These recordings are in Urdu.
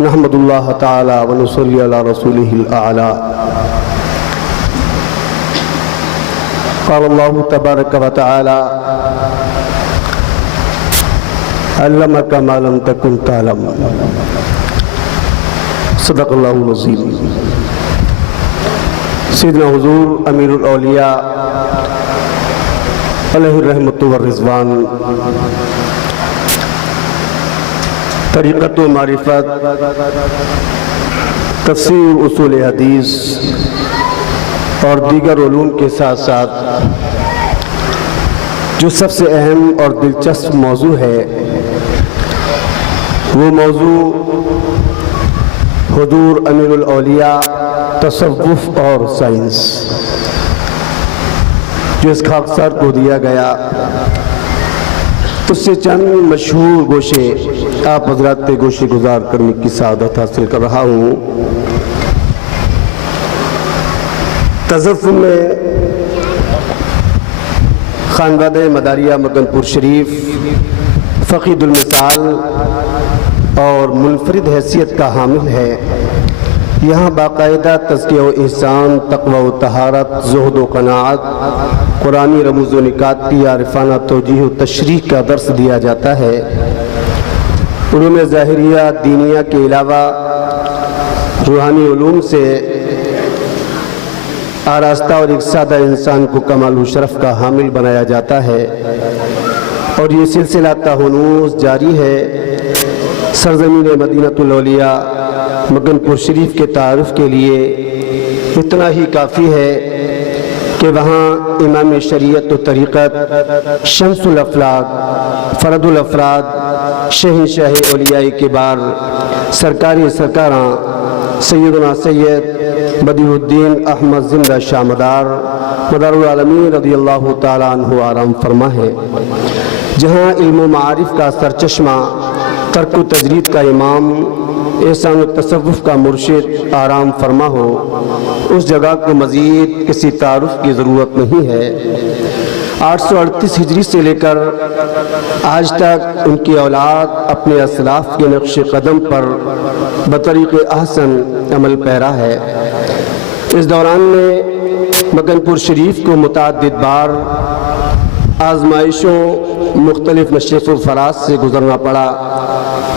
نحمد اللہ تعالی ونصلی علی رسولہ الاعلی۔ قال اللہ تبارک و تعالی علمک ما لم تکن تعلم، صدق اللہ العظیم۔ سیدنا حضور امیر الاولیاء علیہ الرحمۃ والرضوان طریقت و معرفت، تفسیر اصول حدیث اور دیگر علوم کے ساتھ ساتھ جو سب سے اہم اور دلچسپ موضوع ہے وہ موضوع حضور امیر الاولیاء، تصوف اور سائنس، جو اس خاکسار کو دیا گیا اس سے چند مشہور گوشے آپ حضرات پہ گوشے گزار کرنے کی سعادت حاصل کر رہا ہوں۔ تصوف میں خانقاہ مداریہ مکن پور شریف فقید المثال اور منفرد حیثیت کا حامل ہے۔ یہاں باقاعدہ تزکیہ و احسان، تقوی و طہارت، زہد و قناعت، قرآنی رموز و نکات کی عارفانہ توجیہ و تشریح کا درس دیا جاتا ہے۔ علوم ظاہریہ دینیہ کے علاوہ روحانی علوم سے آراستہ اور ایک سادہ انسان کو کمال و شرف کا حامل بنایا جاتا ہے، اور یہ سلسلہ تاہنوز جاری ہے۔ سرزمین مدینۃ الاولیاء مکن پور شریف کے تعارف کے لیے اتنا ہی کافی ہے کہ وہاں امام شریعت و طریقت، شمس الافلاق، فرد الافراد، شہنشاہ اولیاء کبار، سرکاری سرکاراں سیدنا سید بدیع الدین احمد زندہ شاہ مدار العالمین رضی اللہ تعالیٰ عنہ آرام فرما ہے، جہاں علم و معارف کا سرچشمہ، ترک و تجرید کا امام، احسان و تصوف کا مرشد آرام فرما ہو، اس جگہ کو مزید کسی تعارف کی ضرورت نہیں ہے۔ 838 ہجری سے لے کر آج تک ان کی اولاد اپنے اسلاف کے نقش قدم پر بطریق احسن عمل پیرا ہے۔ اس دوران میں مکن پور شریف کو متعدد بار آزمائشوں، مختلف نشست و فراز سے گزرنا پڑا۔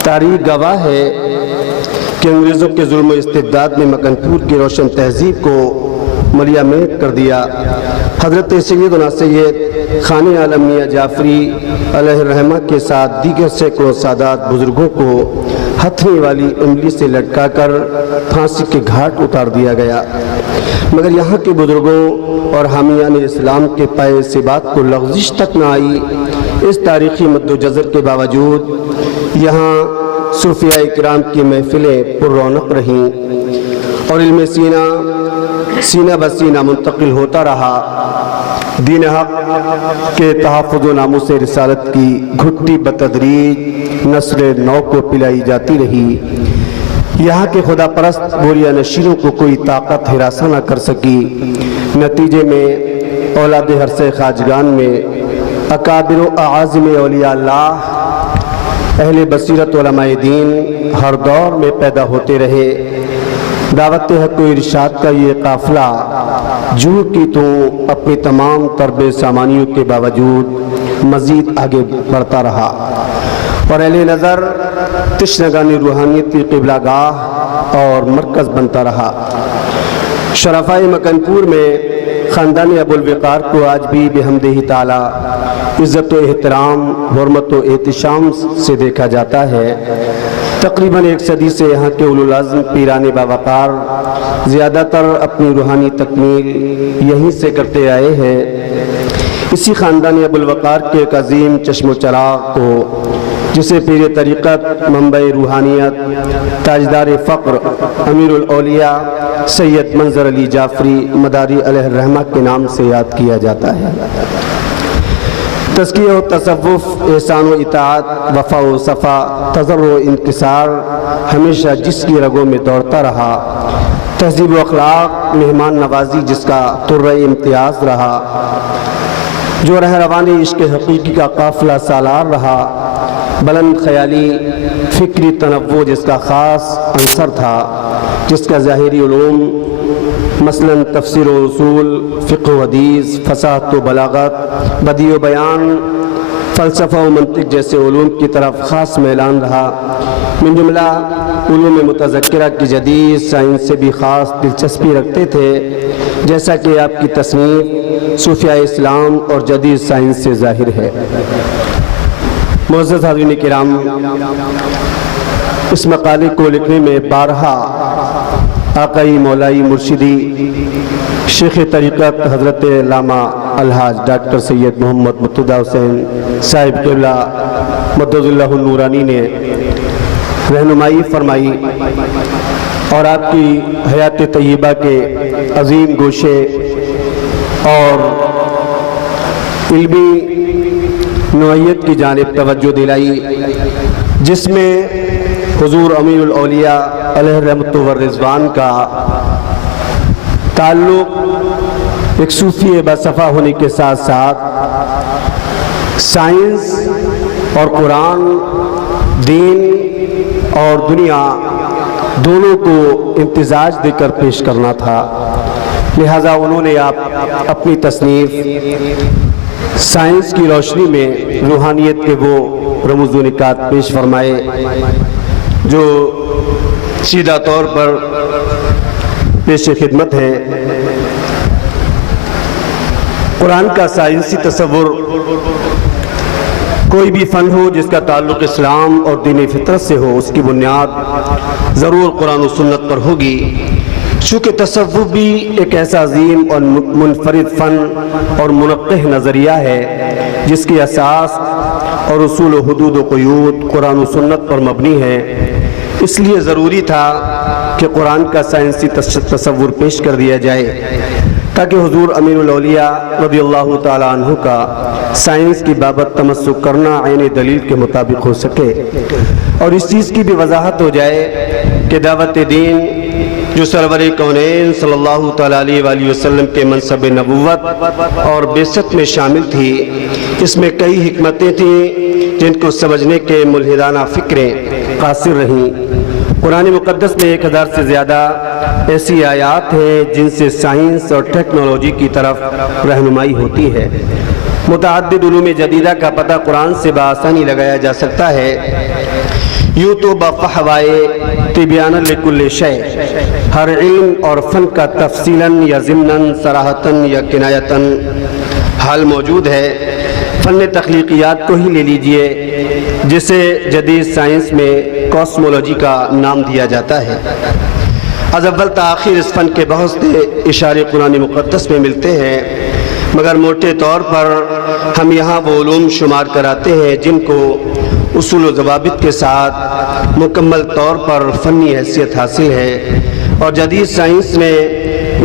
تاریخ گواہ ہے کہ انگریزوں کے ظلم و استبداد میں مکن پور کی روشن تہذیب کو ملیا میٹ کر دیا۔ حضرت سیدنا سید خان عالم میاں جعفری علیہ الرحمہ کے ساتھ دیگر سینکڑوں سادات بزرگوں کو ہتھنی والی انگلی سے لٹکا کر پھانسی کے گھاٹ اتار دیا گیا، مگر یہاں کے بزرگوں اور حامیان اسلام کے پائے ثبات کو لغزش تک نہ آئی۔ اس تاریخی مد و جزر کے باوجود یہاں صوفیاء کرام کی محفلیں پر رونق رہیں اور علم سینہ بسینہ منتقل ہوتا رہا۔ دین حق کے تحفظ و ناموس رسالت کی گھٹی بتدریج نسل نو کو پلائی جاتی رہی۔ یہاں کے خدا پرست بوریا نشینوں کو کوئی طاقت ہراساں نہ کر سکی۔ نتیجے میں اولاد ہرسے خواجگان میں اکابر و اعاظم اولیاء اللہ، اہل بصیرت علماء دین ہر دور میں پیدا ہوتے رہے۔ دعوت حق و ارشاد کا یہ قافلہ جو کی تو اپنی تمام ترب سامانیوں کے باوجود مزید آگے بڑھتا رہا، اور اہل نظر تشنگان روحانیت کی قبلہ گاہ اور مرکز بنتا رہا۔ شرفاء مکن پور میں خاندان ابو الوقار کو آج بھی بحمدہ تعالی عزت و احترام، حرمت و احتشام سے دیکھا جاتا ہے۔ تقریباً 1 صدی سے یہاں کے اولو العزم پیران باوقار زیادہ تر اپنی روحانی تکمیل یہیں سے کرتے آئے ہیں۔ اسی خاندان ابو الوقار کے ایک عظیم چشم و چراغ کو، جسے پیر طریقت، منبع روحانیت، تاجدار فقر، امیر الاولیاء سید منظر علی جعفری مداری علیہ الرحمہ کے نام سے یاد کیا جاتا ہے۔ تزکیہ و تصوف، احسان و اطاعت، وفا و صفا، تضرع و انکسار ہمیشہ جس کی رگوں میں دوڑتا رہا۔ تہذیب و اخلاق، مہمان نوازی جس کا طرہ امتیاز رہا، جو رہروان عشق حقیقی کا قافلہ سالار رہا۔ بلند خیالی فکری تنوع جس کا خاص عنصر تھا، جس کا ظاہری علوم مثلاً تفسیر و اصول، فقہ و حدیث، فصاحت و بلاغت، بدیع و بیان، فلسفہ و منطق جیسے علوم کی طرف خاص میلان رہا۔ من جملہ علوم متذکرہ کی جدید سائنس سے بھی خاص دلچسپی رکھتے تھے، جیسا کہ آپ کی تصنیف صوفیاء اسلام اور جدید سائنس سے ظاہر ہے۔ معزز حاضرین کرام، اس مقالے کو لکھنے میں بارہا آقائی مولائی مرشدی شیخ طریقت حضرت علامہ الحاج ڈاکٹر سید محمد مرتضیٰ حسین صاحب قبلہ مدد اللہ النورانی نے رہنمائی فرمائی، اور آپ کی حیات طیبہ کے عظیم گوشے اور علمی نوعیت کی جانب توجہ دلائی، جس میں حضور امیر الاولیاء علیہ رحمت و رضوان کا تعلق ایک صوفی باصفا ہونے کے ساتھ ساتھ سائنس اور قرآن، دین اور دنیا دونوں کو امتزاج دے کر پیش کرنا تھا۔ لہٰذا انہوں نے اپنی تصنیف سائنس کی روشنی میں روحانیت کے وہ رموز و نکات پیش فرمائے جو سیدھا طور پر پیش خدمت ہے۔ قرآن کا سائنسی تصور کوئی بھی فن ہو جس کا تعلق اسلام اور دین فطرت سے ہو، اس کی بنیاد ضرور قرآن و سنت پر ہوگی۔ چونکہ تصوف بھی ایک ایسا عظیم اور منفرد فن اور منقح نظریہ ہے جس کی اساس اور اصول و حدود و قیود قرآن و سنت پر مبنی ہے، اس لیے ضروری تھا کہ قرآن کا سائنسی تصور پیش کر دیا جائے تاکہ حضور امیر الاولیاء رضی اللہ تعالیٰ عنہ کا سائنس کی بابت تمسک کرنا عین دلیل کے مطابق ہو سکے، اور اس چیز کی بھی وضاحت ہو جائے کہ دعوت دین جو سرور کونین صلی اللہ تعالیٰ علیہ وآلہ وسلم کے منصب نبوت اور بعثت میں شامل تھی، اس میں کئی حکمتیں تھیں جن کو سمجھنے کے ملحدانہ فکریں قاصر رہیں۔ قرآن مقدس میں 1000 سے زیادہ ایسی آیات ہیں جن سے سائنس اور ٹیکنالوجی کی طرف رہنمائی ہوتی ہے۔ متعدد علوم جدیدہ کا پتہ قرآن سے بآسانی لگایا جا سکتا ہے۔ یوں تو بفحوائے تبیانا لکل شیء، ہر علم اور فن کا تفصیلاً یا ضمناً صراحتاً یا کنایتاً حال موجود ہے۔ فن تخلیقیات کو ہی لے لیجئے جسے جدید سائنس میں کاسمولوجی کا نام دیا جاتا ہے۔ از اول تا آخر اس فن کے بہت سے اشارے قرآن مقدس میں ملتے ہیں، مگر موٹے طور پر ہم یہاں وہ علوم شمار کراتے ہیں جن کو اصول و ضوابط کے ساتھ مکمل طور پر فنی حیثیت حاصل ہے، اور جدید سائنس نے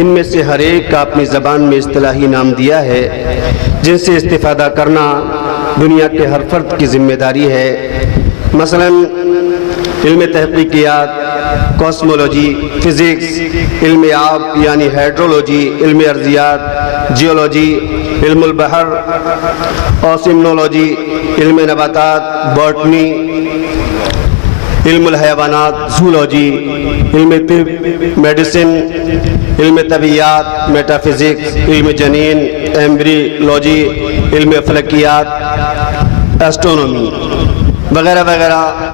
ان میں سے ہر ایک کا اپنی زبان میں اصطلاحی نام دیا ہے جن سے استفادہ کرنا دنیا کے ہر فرد کی ذمہ داری ہے۔ مثلاً علم تحقیقیات، کاسمولوجی، فزکس، علم آب یعنی ہائیڈرولوجی، علم ارضیات، جیولوجی، علم البحر، اوسمنولوجی، علم نباتات، باٹنی، علم الحیوانات، زولوجی، علم طب، میڈیسن، علم طبیعیات، میٹا فزکس، علم جنین، ایمبریولوجی، علم فلکیات، ایسٹرونومی وغیرہ وغیرہ